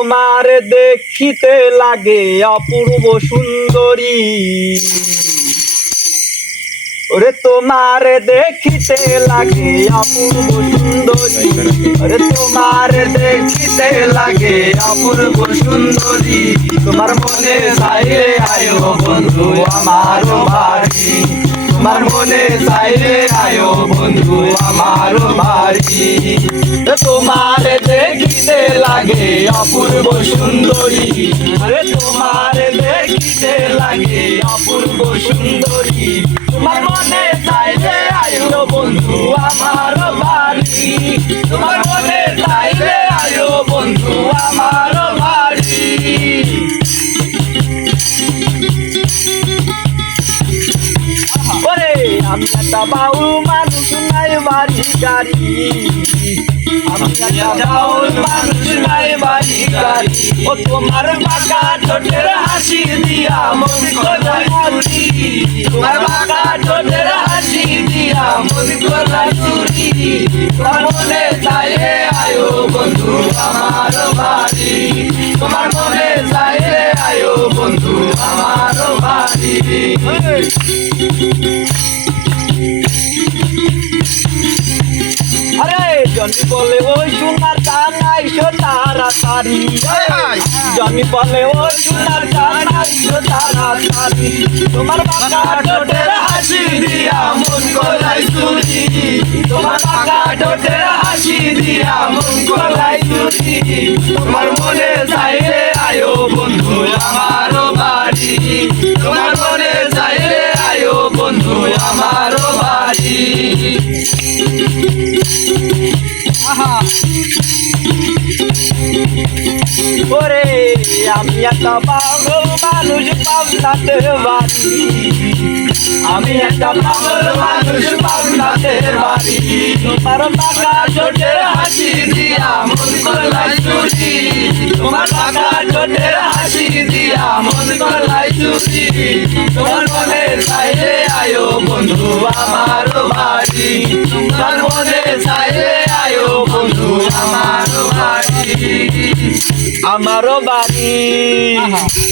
তোমার দেখিতে লাগে অপূর্ব সুন্দরী, ওরে তোমার দেখিতে লাগে অপূর্ব সুন্দরী, ওরে তোমার দেখিতে লাগে অপূর্ব সুন্দরী। তোমার মনে চাইলে আয়ো বন্ধু আমার বাড়ি, তোমার মনে চাইলে আয়ো বন্ধু আমার বাড়ি। তোমার দেখিতে লাগে অপূর্ব সুন্দরী, আরে তোমার দেখিতে লাগে অপূর্ব সুন্দরী। তোমার মনে চাইলে আয়ো বন্ধু আমার বাড়ি, তোমার মনে চাইলে আয়ো বন্ধু আমার বাড়ি। ওরে আমি একটা বাউল মানুষ নাই বাড়ি গাড়ি, আমি একটা বাউল মানুষ নাই বাড়ি গাড়ি। ও তোমার বাঁকা ঠোঁটের হাসি দিয়া মন কোথায় চুরি, তোমার বাঁকা ঠোঁটের হাসি দিয়া মন কোথায় চুরি। তোমার মনে চাইলে আয়ো বন্ধু আমার বাড়ি, তোমার মনে চাইলে আয়ো বন্ধু আমার বাড়ি। আরে জনি বলে ওই সোনার কানাই সো তাড়াতাড়ি, জনি বলে ওই সোনার কানাই সো তাড়াতাড়ি। তোমার বাঁকা ঠোঁটের হাসি দিয়া মন কোথায় চুরি, তোমার বাঁকা ঠোঁটের হাসি দিয়া মন কোথায় চুরি। তোমার মনে চাইলে আয়ো বন্ধু আমার বাড়ি, তোমার মনে চাইলে আয়ো বন্ধু আমার বাড়ি। ওরে আমি একটা পাগল মানুষ পাবনাতে বাড়ি, আমি একটা পাগল মানুষ পাবনাতে বাড়ি। তোমার বাঁকা ঠোঁটের হাসি দিয়া মন কোথায় চুরি, তোমার বাঁকা ঠোঁটের হাসি দিয়া মন কোথায় চুরি। তোমার মনে চাইলে আয়ো বন্ধু আমার বাড়ি, তোমার মনে চাইলে আয়ো বন্ধু আমার বাড়ি, আমার বাড়ি।